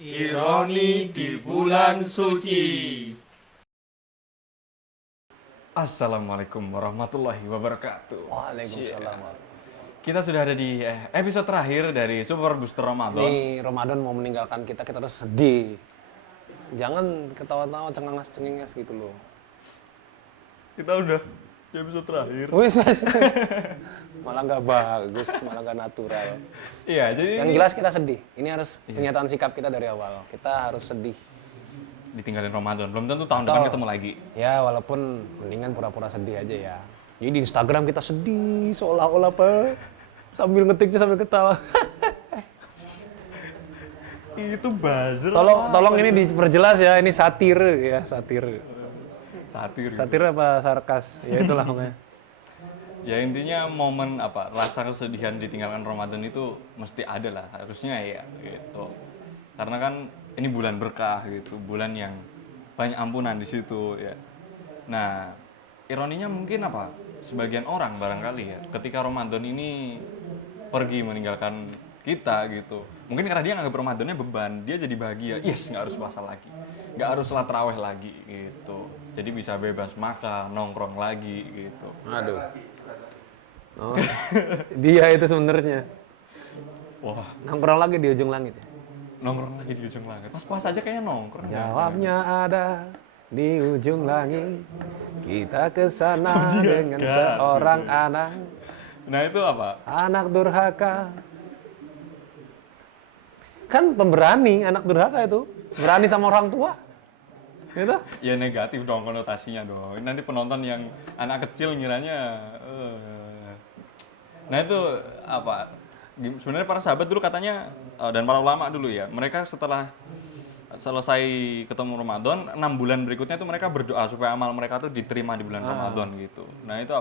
Ironi di bulan suci. Assalamualaikum warahmatullahi wabarakatuh. Waalaikumsalam. Kita sudah ada di episode terakhir dari Super Booster Ramadan. Nih Ramadan mau meninggalkan kita terus sedih. Jangan ketawa-tawa cengenges gitu loh. Kita udah di episode terakhir. Wis. Malah nggak bagus, malah nggak natural. Iya, jadi Yang jelas kita sedih. Ini harus pernyataan sikap kita dari awal. Kita harus sedih. ditinggalin Ramadan. Belum tentu tahun depan ketemu lagi. Ya walaupun mendingan pura-pura sedih aja ya. Jadi di Instagram kita sedih seolah-olah apa sambil ngetiknya sambil ketawa. Itu buzzer. Tolong ini diperjelas ya, ini satir ya, satir. Satir. Satir apa sarkas? Ya itulah pokoknya. Ya intinya momen rasa kesedihan ditinggalkan Ramadan itu mesti ada lah, harusnya ya gitu. Karena kan ini bulan berkah gitu, bulan yang banyak ampunan di situ ya. Nah, ironinya mungkin sebagian orang barangkali ya, ketika Ramadan ini pergi meninggalkan kita gitu. Mungkin karena dia nganggap Ramadannya beban, dia jadi bahagia. Yes, nggak harus puasa lagi, nggak harus sholat tarawih lagi gitu. Jadi bisa bebas makan, nongkrong lagi gitu. Aduh. Oh, dia itu sebenarnya Wah, nongkrong lagi di ujung langit. nongkrong lagi di ujung langit. Pas puasa aja kayaknya nongkrong. Jawabnya ada di ujung langit. Kita ke sana dengan seorang anak. Nah itu apa? Anak durhaka. Kan pemberani anak durhaka itu. Berani sama orang tua. Gitu? Ya negatif dong konotasinya dong. Nanti penonton yang anak kecil ngiranya. Nah itu sebenarnya para sahabat dulu katanya dan para ulama dulu ya. Mereka setelah selesai ketemu Ramadan, 6 bulan berikutnya itu mereka berdoa supaya amal mereka tuh diterima di bulan Ramadan gitu. Nah itu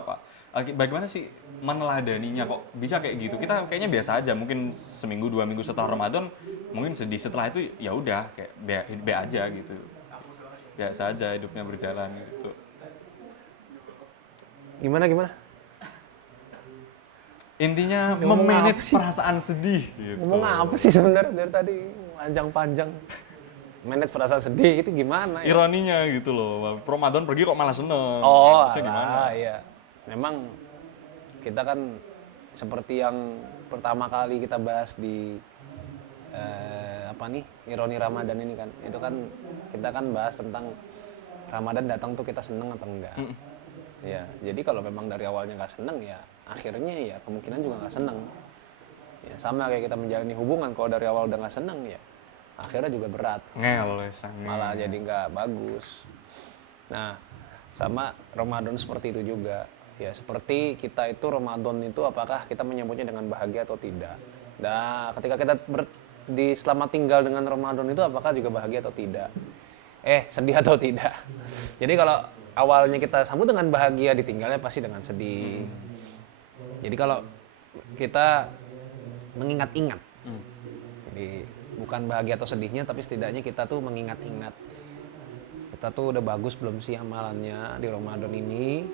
bagaimana sih meneladaninya kok bisa kayak gitu? Kita kayaknya biasa aja, mungkin seminggu 2 minggu setelah Ramadan mungkin sedih, setelah itu ya udah kayak be aja gitu. Biasa aja hidupnya berjalan gitu. Gimana? Intinya Ngomong memanage apa sih? perasaan sedih gitu. Ngomong apa sih sebenarnya dari tadi panjang-panjang. Manage perasaan sedih itu gimana ya? Ironinya gitu loh. Ramadan pergi kok malah seneng. Oh, Maksudnya gimana? iya. Memang kita kan seperti yang pertama kali kita bahas di ironi Ramadan ini kan. Itu kan kita kan bahas tentang Ramadan datang tuh kita seneng atau enggak. Ya, jadi kalau memang dari awalnya nggak seneng ya akhirnya ya kemungkinan juga nggak seneng. Ya sama kayak kita menjalani hubungan, kalau dari awal udah nggak seneng ya akhirnya juga berat. Malah jadi nggak bagus. Nah, sama Ramadan seperti itu juga. Ya seperti kita itu Ramadan itu apakah kita menyambutnya dengan bahagia atau tidak. Nah, ketika kita selama tinggal dengan Ramadan itu apakah juga bahagia atau tidak. Sedih atau tidak. Jadi kalau awalnya kita sambut dengan bahagia, ditinggalnya pasti dengan sedih. Jadi kalau kita mengingat-ingat. Jadi bukan bahagia atau sedihnya, tapi setidaknya kita tuh mengingat-ingat. Kita tuh udah bagus belum sih amalannya di Ramadan ini?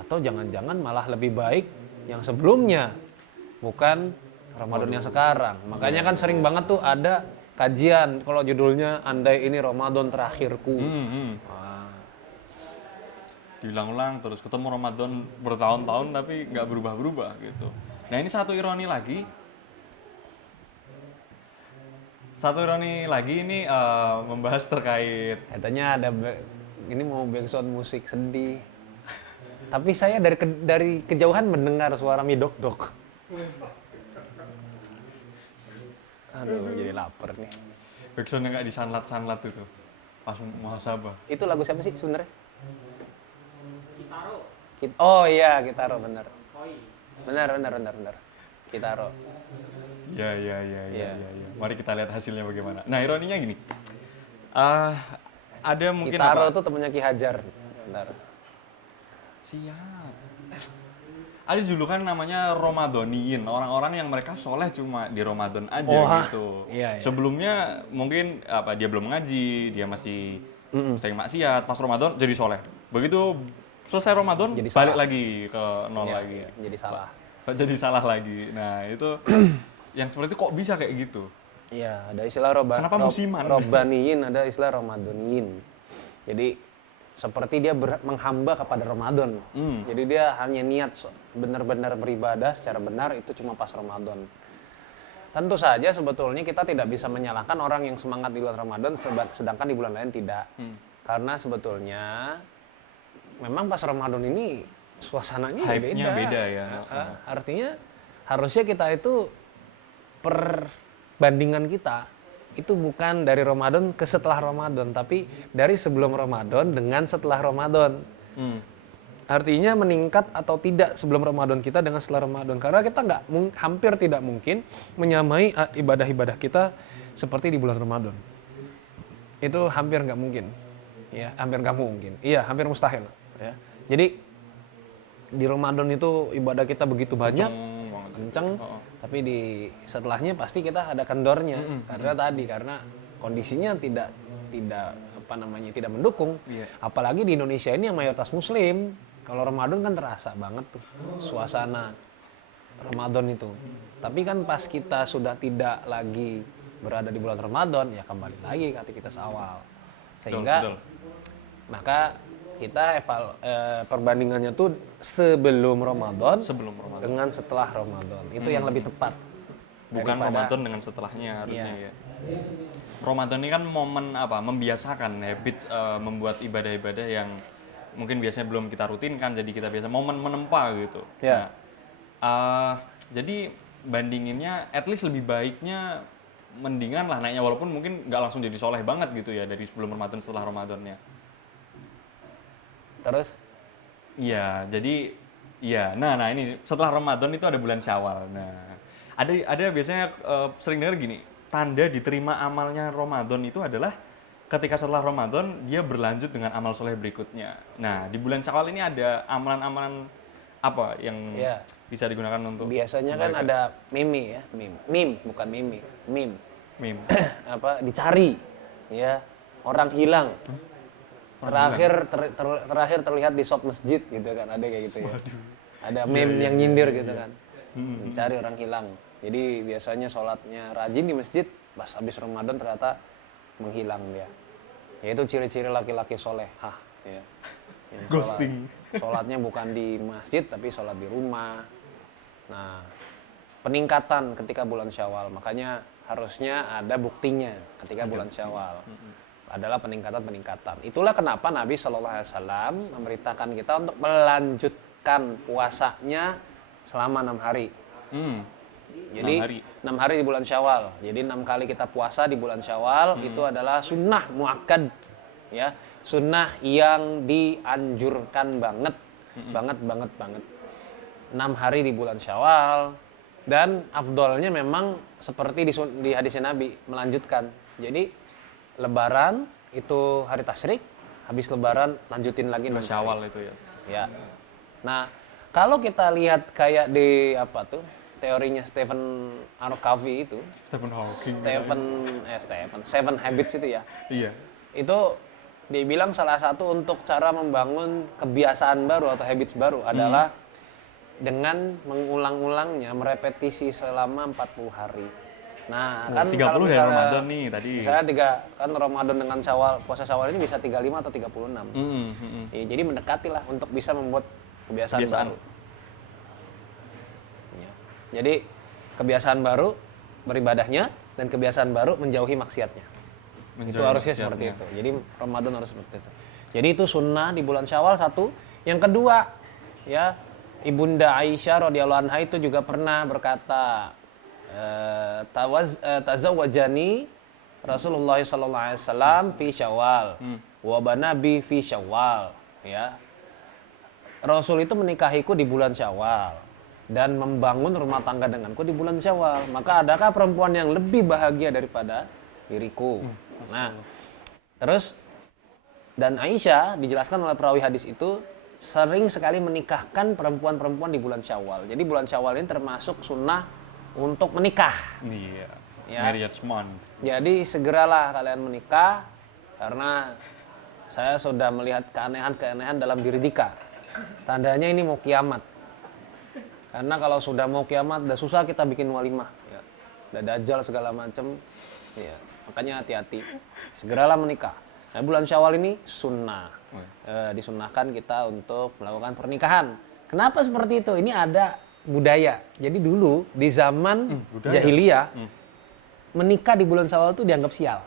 Atau jangan-jangan malah lebih baik yang sebelumnya, bukan Ramadan yang sekarang. Makanya kan sering banget tuh ada kajian kalau judulnya andai ini Ramadan terakhirku. Diulang-ulang terus ketemu Ramadan bertahun-tahun tapi nggak berubah-berubah gitu. Nah ini satu ironi lagi ini membahas terkait Katanya ini mau backsound musik sedih. Tapi saya dari kejauhan mendengar suara mie dok-dok. Aduh, jadi lapar nih. backsound yang nggak disanlat-sanlat itu pas muhasabah. Itu lagu siapa sih sebenarnya? Oh iya, Kitaro bener. Bener. Kitaro. Ya. Mari kita lihat hasilnya bagaimana. Nah ironinya gini, ada mungkin Kitaro tuh temennya Ki Hajar. Bentar. Siap. Ada julukan namanya Ramadhaniyin, orang-orang yang mereka soleh cuma di Ramadan aja gitu. Iya. Sebelumnya mungkin dia belum ngaji, dia masih sering maksiat, pas Ramadan jadi soleh. Begitu selesai Ramadan Jadi balik salah. lagi ke nol Iya, lagi. jadi salah. Jadi salah lagi. Nah, itu yang seperti itu kok bisa kayak gitu. Iya, ada istilah Kenapa musiman? robbaniyin, ada istilah ramadaniyin. Jadi seperti dia menghamba kepada Ramadan. Jadi dia hanya niat benar-benar beribadah secara benar itu cuma pas Ramadan. Tentu saja sebetulnya kita tidak bisa menyalahkan orang yang semangat di bulan Ramadan sedangkan di bulan lain tidak. Karena sebetulnya memang pas Ramadan ini suasananya Hype-nya beda ya. Artinya harusnya kita itu perbandingan kita itu bukan dari Ramadan ke setelah Ramadan, tapi dari sebelum Ramadan dengan setelah Ramadan. Artinya meningkat atau tidak sebelum Ramadan kita dengan setelah Ramadan. Karena kita hampir tidak mungkin menyamai ibadah-ibadah kita seperti di bulan Ramadan. Itu hampir nggak mungkin. Ya, hampir nggak mungkin. Iya, hampir mustahil. Ya. Jadi di Ramadan itu ibadah kita begitu banyak, kenceng, tapi di setelahnya pasti kita ada kendornya. Karena kondisinya tidak mendukung. Apalagi di Indonesia ini yang mayoritas Muslim. Kalau Ramadan kan terasa banget tuh suasana Ramadan itu. Tapi kan pas kita sudah tidak lagi berada di bulan Ramadan, ya kembali lagi ke aktivitas awal. Sehingga maka kita perbandingannya tuh sebelum Ramadan dengan setelah Ramadan. Itu yang lebih tepat. Bukan Ramadan dengan setelahnya harusnya ya. Ramadan ini kan momen membiasakan habits, membuat ibadah-ibadah yang mungkin biasanya belum kita rutinkan, jadi kita biasa momen menempa gitu. Ya. Nah, jadi bandinginnya, at least lebih baiknya mendingan lah naiknya, walaupun mungkin nggak langsung jadi soleh banget gitu ya dari sebelum Ramadan setelah Ramadannya. Terus? Iya, jadi nah ini setelah Ramadan itu ada bulan Syawal. Nah, ada biasanya sering dengar gini, tanda diterima amalnya Ramadan itu adalah ketika setelah Ramadan dia berlanjut dengan amal soleh berikutnya. Nah, di bulan Syawal ini ada amalan-amalan apa yang bisa digunakan untuk biasanya kan ada meme ya, meme bukan meme. Dicari ya, orang hilang. Terakhir terlihat di shop masjid gitu kan, ada kayak gitu ya. Ada meme yang nyindir gitu kan. Dicari orang hilang. Jadi biasanya sholatnya rajin di masjid, pas habis Ramadan ternyata menghilang dia. Yaitu ciri-ciri laki-laki solehah ya. Ghosting. Sholatnya bukan di masjid tapi sholat di rumah. Nah, peningkatan ketika bulan Syawal, makanya harusnya ada buktinya ketika bulan Syawal. Adalah peningkatan. Itulah kenapa Nabi SAW memerintahkan kita untuk melanjutkan puasanya selama 6 hari. Jadi 6 hari di bulan Syawal. Jadi 6 kali kita puasa di bulan Syawal itu adalah sunnah muakkad, ya, sunnah yang dianjurkan banget. 6 hari di bulan Syawal, dan afdolnya memang seperti di hadisnya Nabi melanjutkan. Jadi Lebaran itu hari tasyrik, habis Lebaran lanjutin lagi 6 Syawal itu ya. Ya. Nah, kalau kita lihat kayak di teorinya Stephen Covey itu, Seven Habits itu ya. Iya. Itu dibilang salah satu untuk cara membangun kebiasaan baru atau habits baru adalah dengan mengulang-ulangnya, merepetisi selama 40 hari. Nah, kan 30 kalau ya misalnya Ramadan nih tadi. Misalnya kan Ramadan dengan puasa Syawal ini bisa 35 atau 36. Ya, jadi mendekati lah untuk bisa membuat kebiasaan baru. Ya. Jadi kebiasaan baru beribadahnya dan kebiasaan baru menjauhi maksiatnya. Itu harusnya seperti itu. Jadi Ramadan harus seperti itu. Jadi itu sunnah di bulan Syawal satu. Yang kedua, ya, Ibunda Aisyah radhiyallahu anha itu juga pernah berkata, tazawwajani Rasulullah sallallahu alaihi wasallam fi Syawal wa banabi fi Syawal, ya. Rasul itu menikahiku di bulan Syawal dan membangun rumah tangga denganku di bulan Syawal. Maka adakah perempuan yang lebih bahagia daripada diriku? Nah, terus dan Aisyah dijelaskan oleh perawi hadis itu sering sekali menikahkan perempuan-perempuan di bulan Syawal. Jadi bulan Syawal ini termasuk sunnah untuk menikah. Iya. Ya. Marriage month. Jadi segeralah kalian menikah karena saya sudah melihat keanehan-keanehan dalam diri Dika. Tandanya ini mau kiamat. Karena kalau sudah mau kiamat, udah susah kita bikin walimah. Ya. ada dajjal segala macam. Ya, makanya hati-hati. Segeralah menikah. Nah, bulan Syawal ini sunnah. Disunnahkan kita untuk melakukan pernikahan. Kenapa seperti itu? Ini ada budaya. Jadi dulu di zaman jahiliyah menikah di bulan Syawal itu dianggap sial.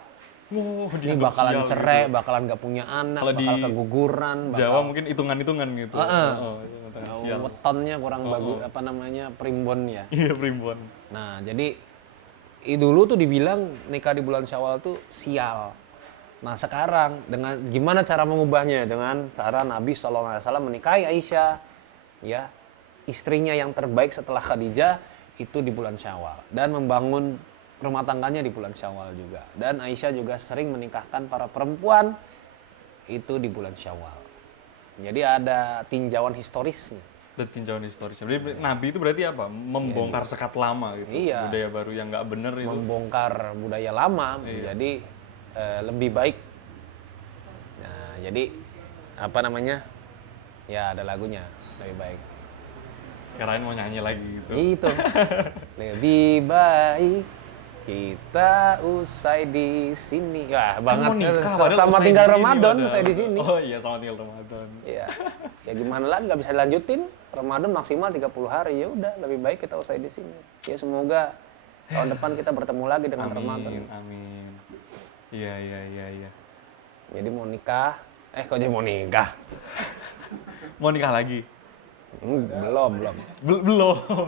Ini bakalan cerai, gitu. Bakalan gak punya anak, kalau bakal keguguran. Jawa mungkin hitungan-hitungan gitu. Wetonnya kurang bagus, primbon ya. Iya, primbon. Nah, jadi dulu tuh dibilang nikah di bulan Syawal tuh sial. Nah, sekarang dengan gimana cara mengubahnya? Dengan cara Nabi SAW menikahi Aisyah, ya, istrinya yang terbaik setelah Khadijah itu di bulan Syawal, dan membangun rumah tangganya di bulan Syawal juga. Dan Aisyah juga sering menikahkan para perempuan itu di bulan Syawal. Jadi ada tinjauan historisnya. Ada tinjauan historis. Jadi Nabi itu berarti apa? Membongkar sekat lama gitu. Iya. Budaya baru yang nggak bener itu. Membongkar budaya lama menjadi lebih baik. Nah, jadi ya ada lagunya lebih baik. Kirain mau nyanyi lagi gitu. Itu lebih baik kita usai di sini. Wah, banget sama tinggal Ramadan usai di sini. Oh iya, sama tinggal Ramadan. Iya. Ya gimana lagi, nggak bisa dilanjutin. Ramadan maksimal 30 hari. Ya udah, lebih baik kita usai di sini. Ya semoga tahun depan kita bertemu lagi dengan Ramadan. Amin. Iya. Jadi mau nikah. Kok jadi mau nikah? Mau nikah lagi? Belum.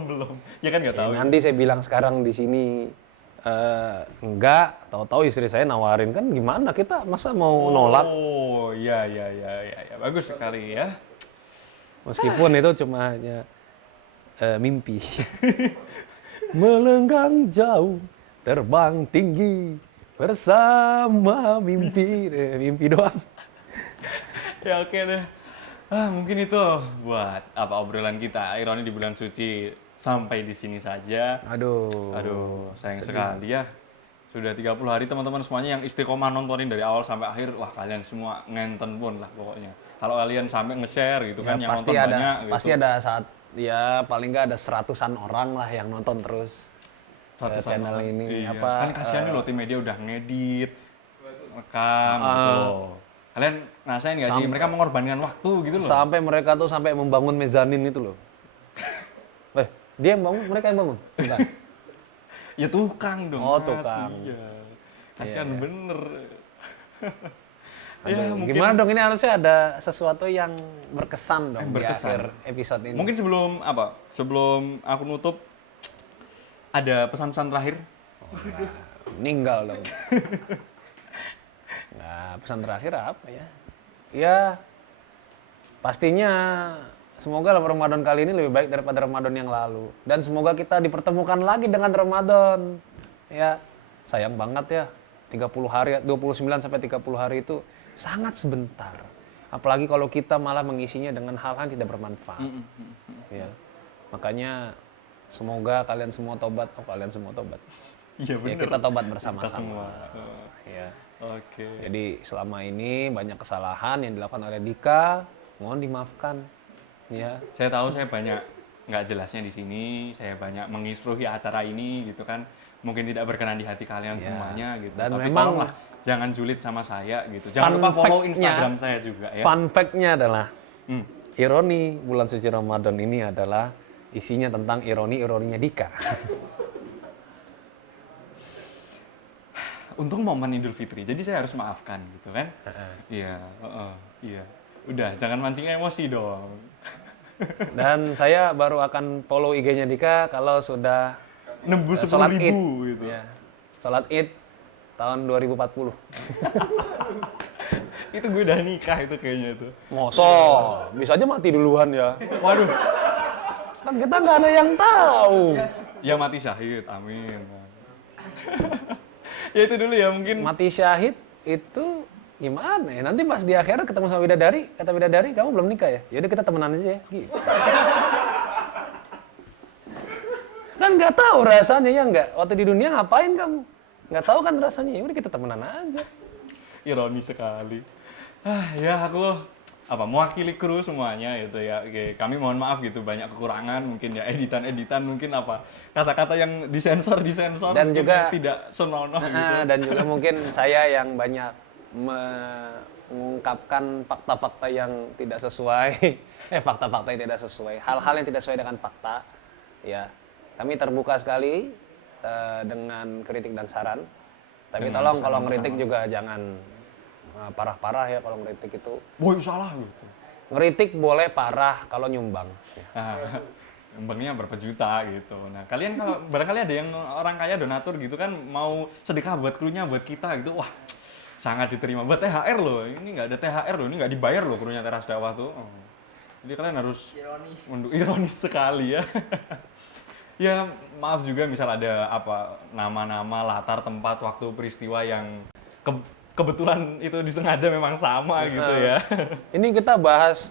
Belum. Ya kan nggak tahu. Nanti saya bilang sekarang di sini enggak, tahu-tahu istri saya nawarin, kan gimana kita masa mau nolak? Oh, iya. Bagus sekali ya. Meskipun itu cuma hanya mimpi. Melenggang jauh, terbang tinggi bersama mimpi. Mimpi doang. Ya oke deh. Mungkin itu buat obrolan kita ironi di bulan suci. Sampai di sini saja. Aduh, sayang sekali ya. Sudah 30 hari teman-teman semuanya yang istiqomah nontonin dari awal sampai akhir. Wah, kalian semua ngenten pun lah pokoknya. Kalau kalian sampai nge-share gitu kan, yang nonton banyak gitu. Pasti ada saat, ya paling nggak ada 100-an orang lah yang nonton terus channel ini. Iya. Kan kasihan loh, tim media udah ngedit, rekam gitu. Kalian ngerasain nggak sih mereka mengorbankan waktu gitu loh? Sampai mereka tuh sampai membangun mezanin itu loh. Dia yang bangun, mereka yang bangun? Bukan. Ya tukang dong. Oh, tukang. Iya. Kasihan bener. Ya, gimana dong, ini harusnya ada sesuatu yang berkesan dong di akhir episode ini. Mungkin sebelum aku nutup, ada pesan-pesan terakhir? Meninggal dong. Nah, pesan terakhir apa ya? Ya, pastinya semoga Ramadan kali ini lebih baik daripada Ramadan yang lalu. Dan semoga kita dipertemukan lagi dengan Ramadan. Ya, sayang banget ya. 30 hari, 29 sampai 30 hari itu sangat sebentar. Apalagi kalau kita malah mengisinya dengan hal-hal yang tidak bermanfaat. Ya. Makanya semoga kalian semua tobat. Iya benar. Ya, kita tobat bersama-sama. Ya. Oke. Jadi selama ini banyak kesalahan yang dilakukan oleh Dika, mohon dimaafkan. Ya. Saya tahu saya banyak nggak jelasnya di sini, saya banyak mengisruhi acara ini gitu kan. Mungkin tidak berkenan di hati kalian semuanya gitu. Dan tapi memang tolonglah jangan julid sama saya gitu. Jangan lupa follow Instagram saya juga ya. Fun fact-nya adalah ironi bulan suci Ramadan ini adalah isinya tentang ironinya Dika. Untung momen Idul Fitri, jadi saya harus maafkan gitu kan. Iya. Udah, jangan mancing emosi dong. Dan saya baru akan follow IG-nya Dika kalau sudah nembus 10.000 gitu. Ya. Salat Id tahun 2040. Itu gue udah nikah itu kayaknya itu. Mosok, bisa aja mati duluan ya. Waduh. Kan kita nggak ada yang tahu. Ya mati syahid, amin. Ya itu dulu ya mungkin. Mati syahid itu gimana ya? Nanti pas di akhirat ketemu sama bidadari, kata bidadari, kamu belum nikah ya? Yaudah kita temenan aja ya. Gitu. Kan nggak tahu rasanya ya nggak? Waktu di dunia ngapain kamu? Nggak tahu kan rasanya, yaudah kita temenan aja. Ironi sekali. Ya aku mewakili kru semuanya gitu ya. Oke, kami mohon maaf gitu, banyak kekurangan mungkin ya, editan mungkin kata-kata yang disensor Dan juga tidak senonoh gitu. Dan juga mungkin saya yang banyak mengungkapkan fakta-fakta yang tidak sesuai, fakta-fakta yang tidak sesuai, hal-hal yang tidak sesuai dengan fakta, ya. Kami terbuka sekali dengan kritik dan saran. Tapi Dengan tolong saran kalau bersama. ngeritik juga jangan parah-parah ya kalau ngeritik itu. Woi salah gitu. Ngeritik boleh parah kalau nyumbang. Ya. Nah, nyumbangnya berapa juta gitu. Nah, kalian kalau barangkali ada yang orang kaya donatur gitu kan mau sedekah buat krunya, buat kita gitu, wah sangat diterima. Buat THR loh, ini nggak ada THR loh, ini nggak dibayar loh krunya Teras Dakwah tuh. Jadi kalian harus ironis sekali ya. Ya maaf juga misal ada nama-nama, latar, tempat, waktu, peristiwa yang kebetulan itu disengaja memang sama gitu ya. Ini kita bahas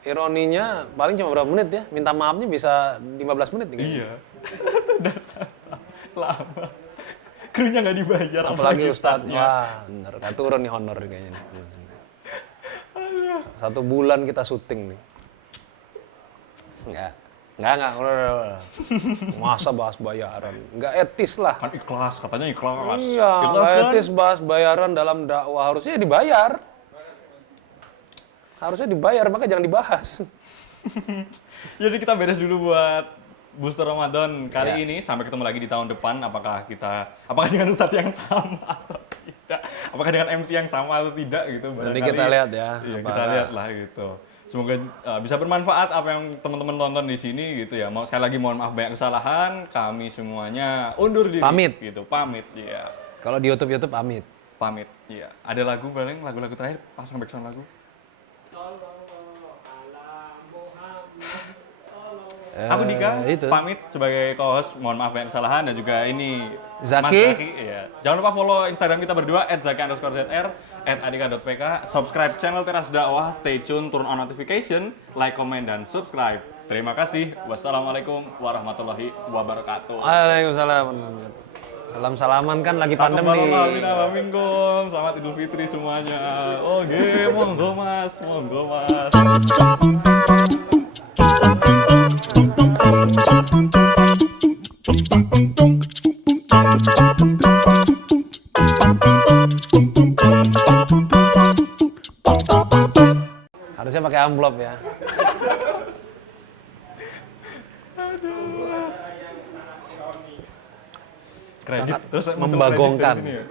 ironinya paling cuma berapa menit ya? Minta maafnya bisa 15 menit nih. Iya. Udah lama. Krunya nggak dibayar. Apalagi Ustadz. Wah, bener. Nggak turun nih honor kayaknya nih. 1 bulan kita syuting nih. Enggak. Udah. Masa bahas bayaran? Enggak etis lah. Kan ikhlas, katanya ikhlas. Iya, Ikhlas nggak kan? etis bahas bayaran dalam dakwah. Harusnya dibayar. Harusnya dibayar, maka jangan dibahas. Jadi kita beres dulu buat Booster Ramadan Ya. kali ini. Sampai ketemu lagi di tahun depan. Apakah dengan Ustadz yang sama atau tidak? Apakah dengan MC yang sama atau tidak gitu? Nanti kita lihat ya. Iya, kita lihat lah gitu. Semoga bisa bermanfaat apa yang teman-teman tonton di sini gitu ya. Sekali lagi mohon maaf banyak kesalahan. Kami semuanya undur diri. Pamit. Gitu, pamit. Iya. Kalau di YouTube pamit. Pamit. Iya. Ada lagu paling lagu-lagu terakhir pasang backsound lagu. Aku Dika, Itu. pamit sebagai co-host. Mohon maaf banyak kesalahan dan juga ini Zaki. Mas Zaki. Iya. Jangan lupa follow Instagram kita berdua @zaki_zr, @adika.pk. Subscribe channel Teras Dakwah. Stay tune, turn on notification, like, comment, dan subscribe. Terima kasih. Wassalamualaikum warahmatullahi wabarakatuh. Waalaikumsalam. Salam-salaman kan lagi pandemi. Assalamualaikum. Selamat Idul Fitri semuanya. Oke, monggo Mas, monggo Mas. Harusnya pakai amplop ya. Kredit Sangat terus muncul membagongkan. kredit dari sini ya.